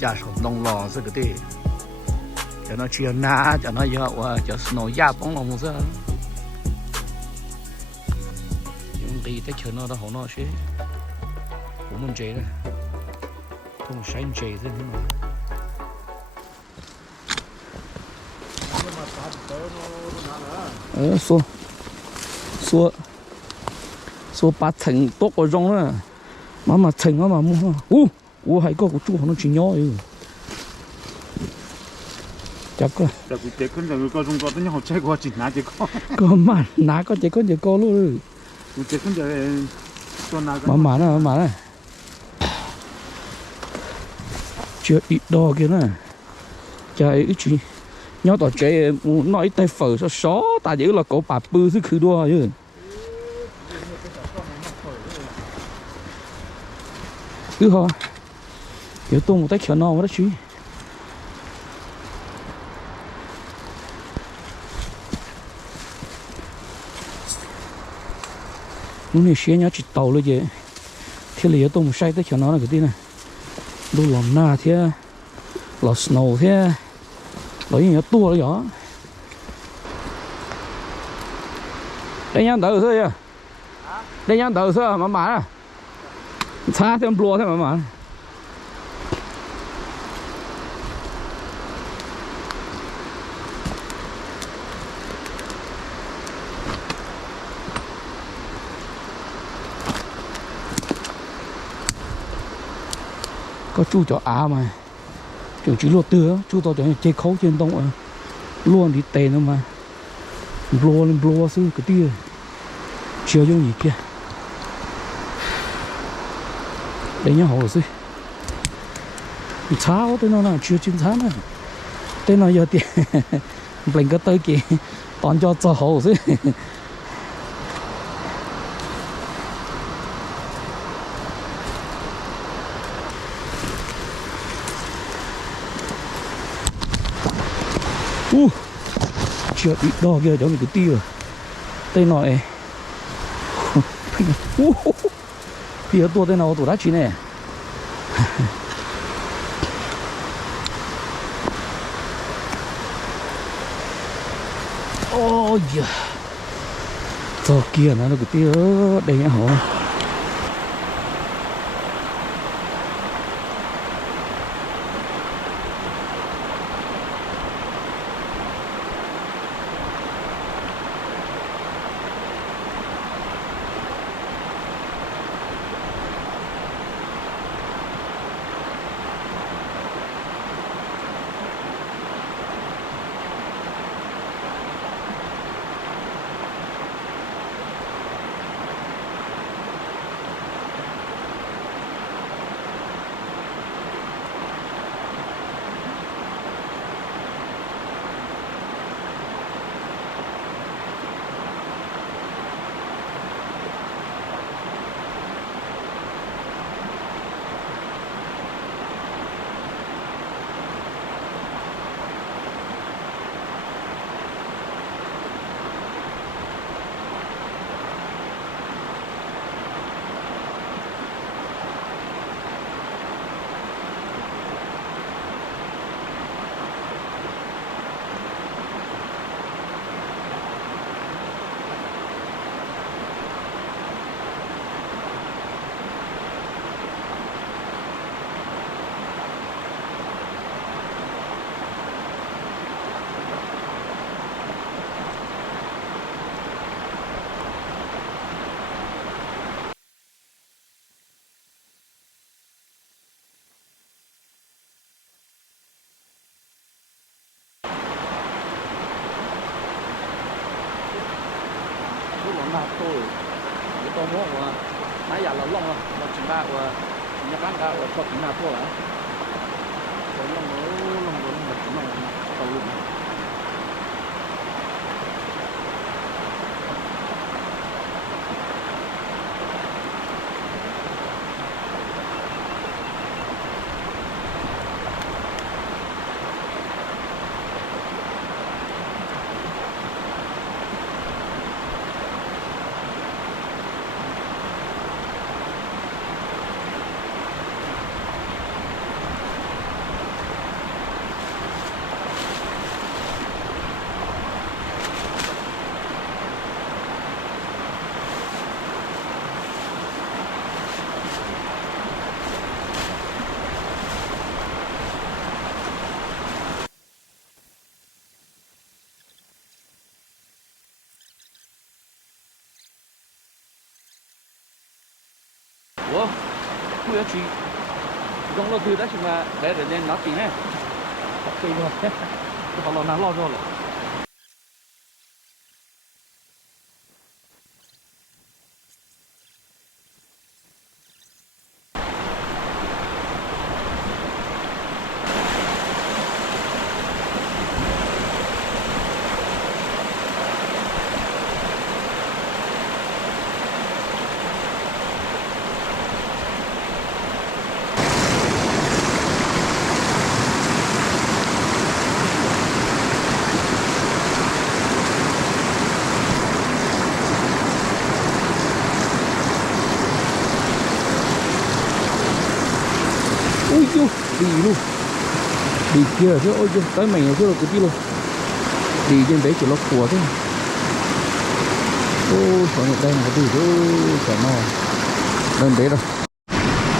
chả sống đông lò rồi cái gì cho nó chia na cho nó giờ cho nó giáp bóng lòng ra những tí tới chờ nó đó họ nó sẽ của mình chế đây không sáng chế thế mà xua xua xua bắt thành tốt ở trong đó mà thành mà mua hay có của chú nó chỉ nhỏ rồi chắc có tại vì thế con người có trong có tới nhau chạy qua chỉ ná chỉ có mà ná có chạy có chỉ có luôn rồi thế con giờ cho ná mà này chưa ít đo kia nè chạy ít chuyện nhớ tao chạy nói tay phở sao xó ta giữ là cổ bà bư thứ khử đua chứ hả kiểu tôi một tay chở nó đó chứ lúc này xe nhá chỉ tàu luôn vậy thế là tôi một say tới chở nó là cái gì này đôi lòng na thế lò snow thế lấy gì tua rồi đó đây nhá đợi thôi à đây nhá đợi thôi mà à xa thêm lùa thế mà có chú cho á mà kiểu chỉ lột tưa chú tao cho chơi khấu trên tông luôn đi tè nữa mà lùa sư cái tia chiều vô gì kia đây nhá hồ sư cháo tên nó là chưa chín cháo này tên nó giờ tiền mình có tới kì toàn cho hồ sư chưa bị đo kia cho mình cái tia tên nó này phía tua tên nào tổ đá chín này ôi giời giờ kia nó cái tia đây nhá hả là tôi mua nãy giờ là lông rồi là chúng ta nhập bán cả cho chúng ta thôi á còn lông mà chúng ta tàu luôn khu giá trị trong lo thư đó nhưng mà để nên nó tiền này học kỳ rồi cái họ lo nắng lo rồi ui chú đi luôn đi kia chứ ôi chú tới mày chứ là cứ đi luôn đi trên đấy chỉ lo của thôi ô sợ nhật đây mà đi chứ sợ nó lên đấy rồi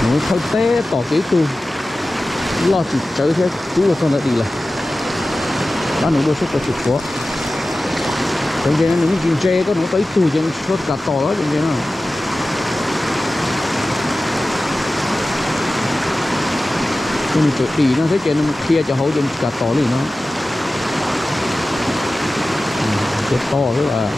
nó thôi té tỏ cái tu lo chỉ chơi thế chú là xong lại đi là bán nó đôi số có chịu khó trong cái những chuyện chơi có nó tới tu trên số cả tỏ đó trong cái nào cái này tự đi nó thấy chuyện nó kia cho hậu trên cả tỏ thì nó cái to rất là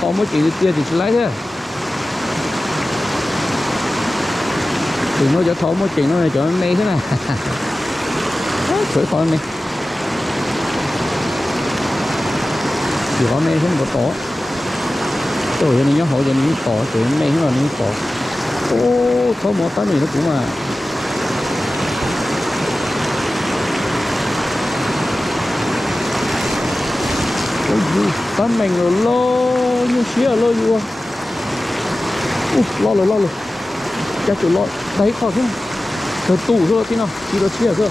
không có chuyện kia thì sẽ lấy thế thì nó cho thổ một chuyện nó này cho nó mê thế này sửa khỏi mê thì có mê không có tỏ rồi cho nên nhớ hộ cho nên tỏ chuyện mê thế là nên tỏ ô thổ một tới này nó cũng mà tấm mình rồi lo như xía lo gì lo rồi chắc chịu lo đấy khỏi thế thời tủ rồi thế nào chỉ lo xía cơ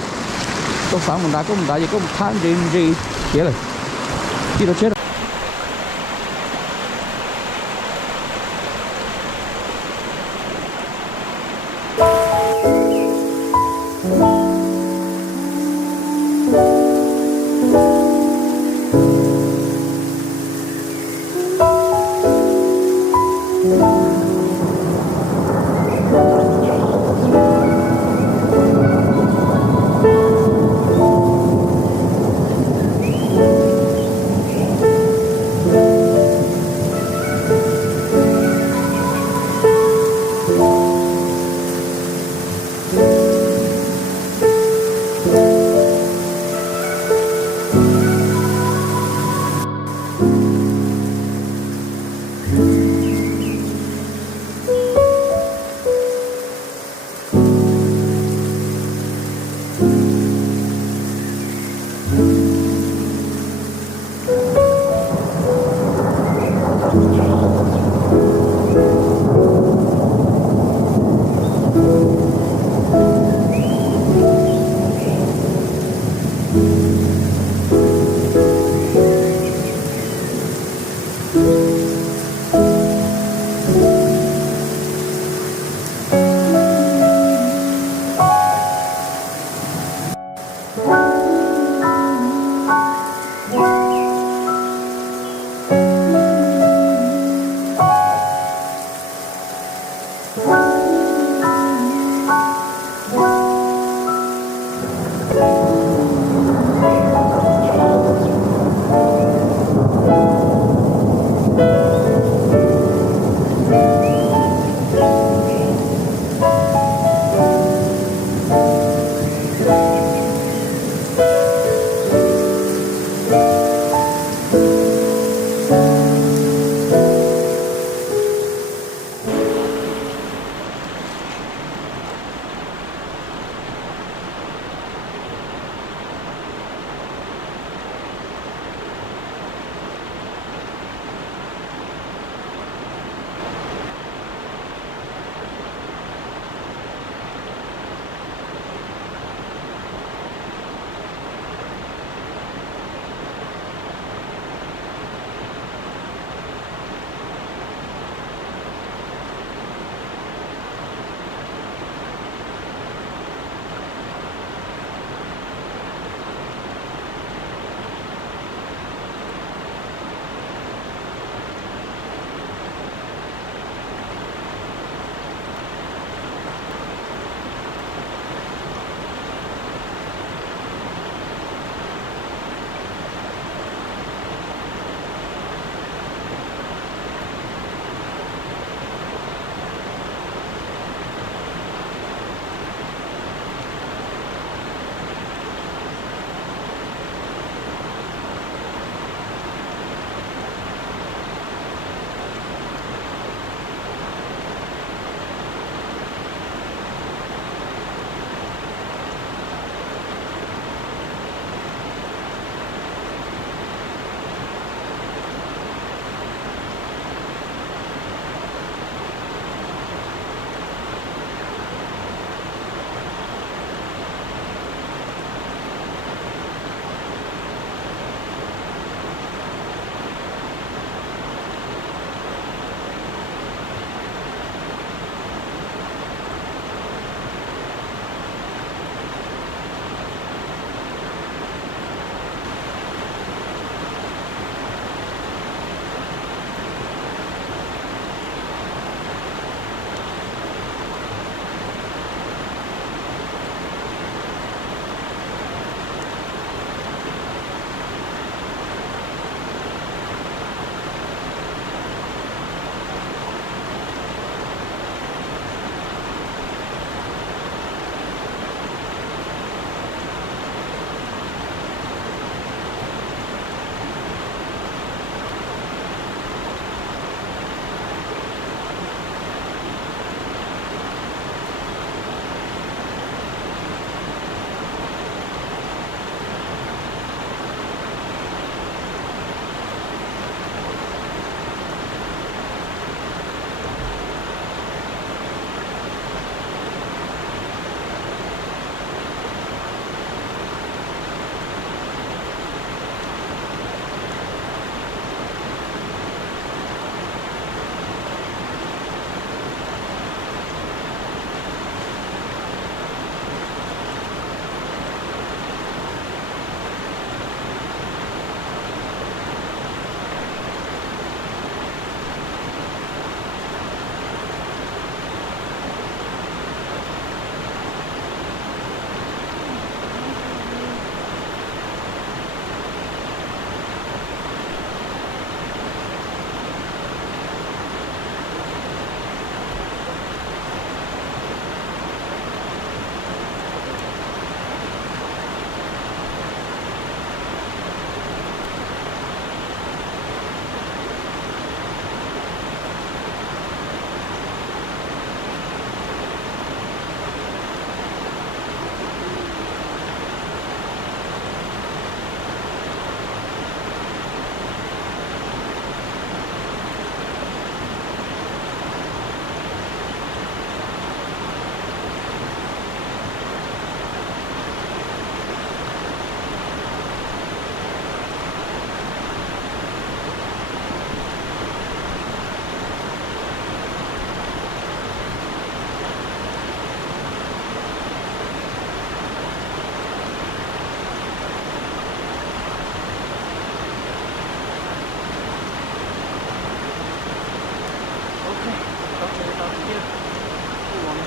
trong sáng một đá gì có một than gì xía này chỉ lo chết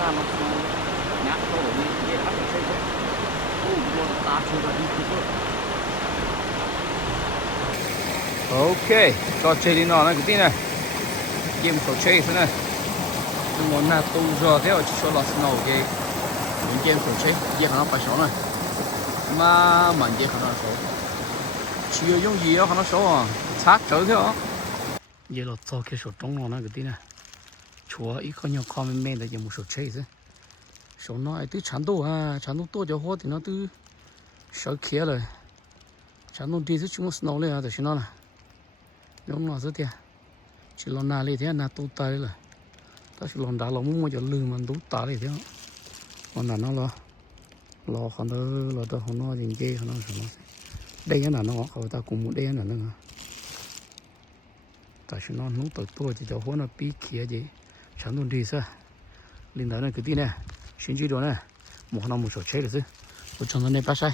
na nó nhát tôi đi dễ bắt được chơi thôi luôn ta chưa được đi thôi ok cho chơi đi nó cái tí này game khẩu chơi thế này nhưng mà na tu giờ thế chỉ cho là snow cái những game khẩu chơi dễ khả năng phải số này mà mình dễ khả năng số chỉ dùng gì đó khả năng số à sát trở thế đó giờ là cho cái số trống nó cái tí này chúa ít có nhiều comment để cho một số chơi thế số nó ấy từ chán đồ cho hoa thì nó từ sợ kia rồi chán đồ đi từ chúng snow lên à để nó là giống nó rất tiền chỉ lo na lên thế na tu tay rồi ta chỉ lo đá lo muốn cho lư mà tu tay lên thế còn là nó lo còn đó lo đó còn nó gì kia còn nó đây cái nào nó họ ta cùng một đây là nữa ta chỉ nó nấu tôi chỉ cho hoa nó bị kia gì chán đồ đi sao linh đó này cái tí này xin chỉ đồ này một năm một số chơi được chứ tôi chọn nó này bắt sai